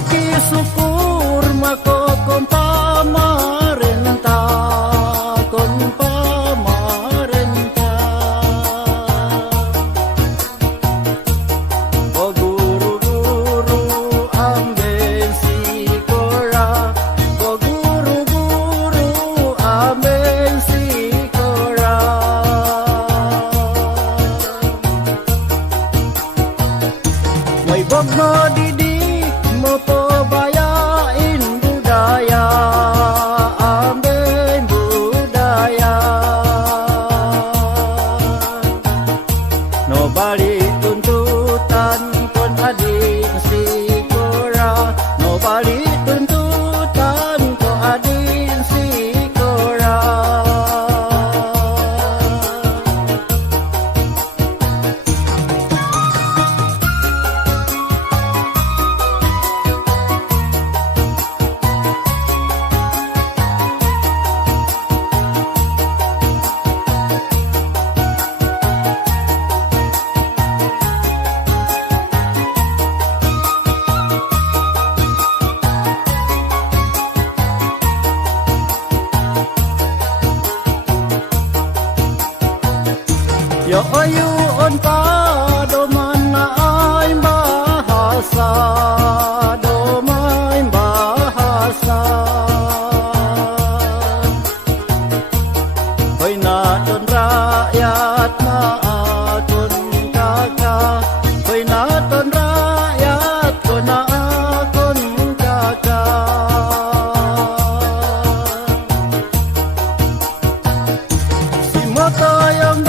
Oki syukur mako kon pamarenta O guru-guru ambil sikora O guru-guru ambil sikora May bog mo didik mo po bayain budaya ambil budaya No balik tuntutan kon adik sikora No balik tuntutan kon adik sikora Yo oyu on pa doman na ay bahasa domain bahasa Hoy na ton rakyat na akon kakak Hoy na ton rakyat ko na akon kakak Si motoyong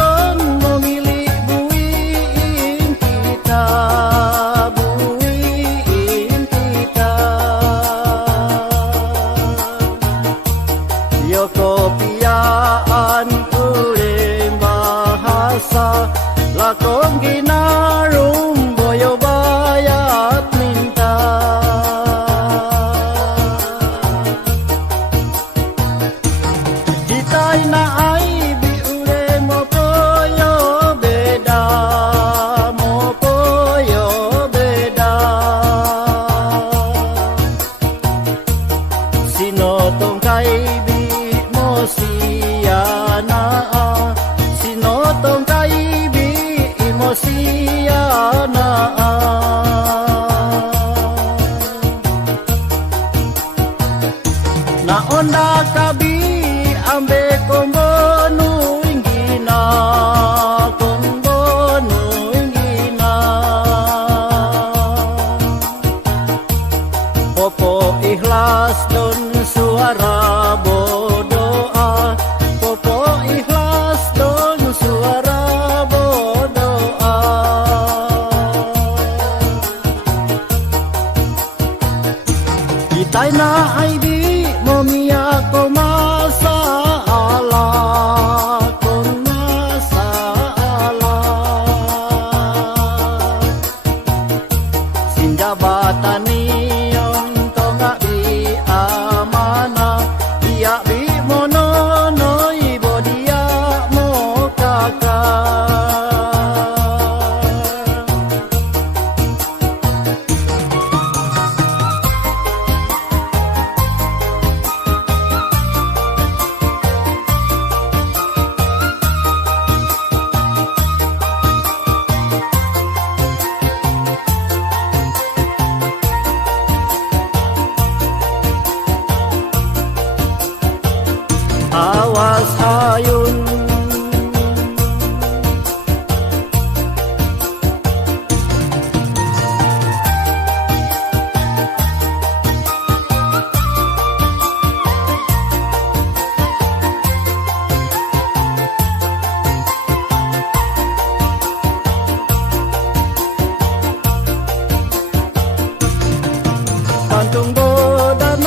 kopiaan uling bahasa lakong ginarong boyo bayat minta Ditay na ay biure mo poyo beda mo poyo beda Sinotong kaibi siya na sinotong kaibi imo siya na naona kabi ambe kombono ingina kombono ingina Popo ikhlas don suara Popo ikhlas don suara berdoa Kita na ay di momia ko masalah kung masalah Sinjabatan niyon to nga di amana Iya bi mono Awas ayun Pantung bodan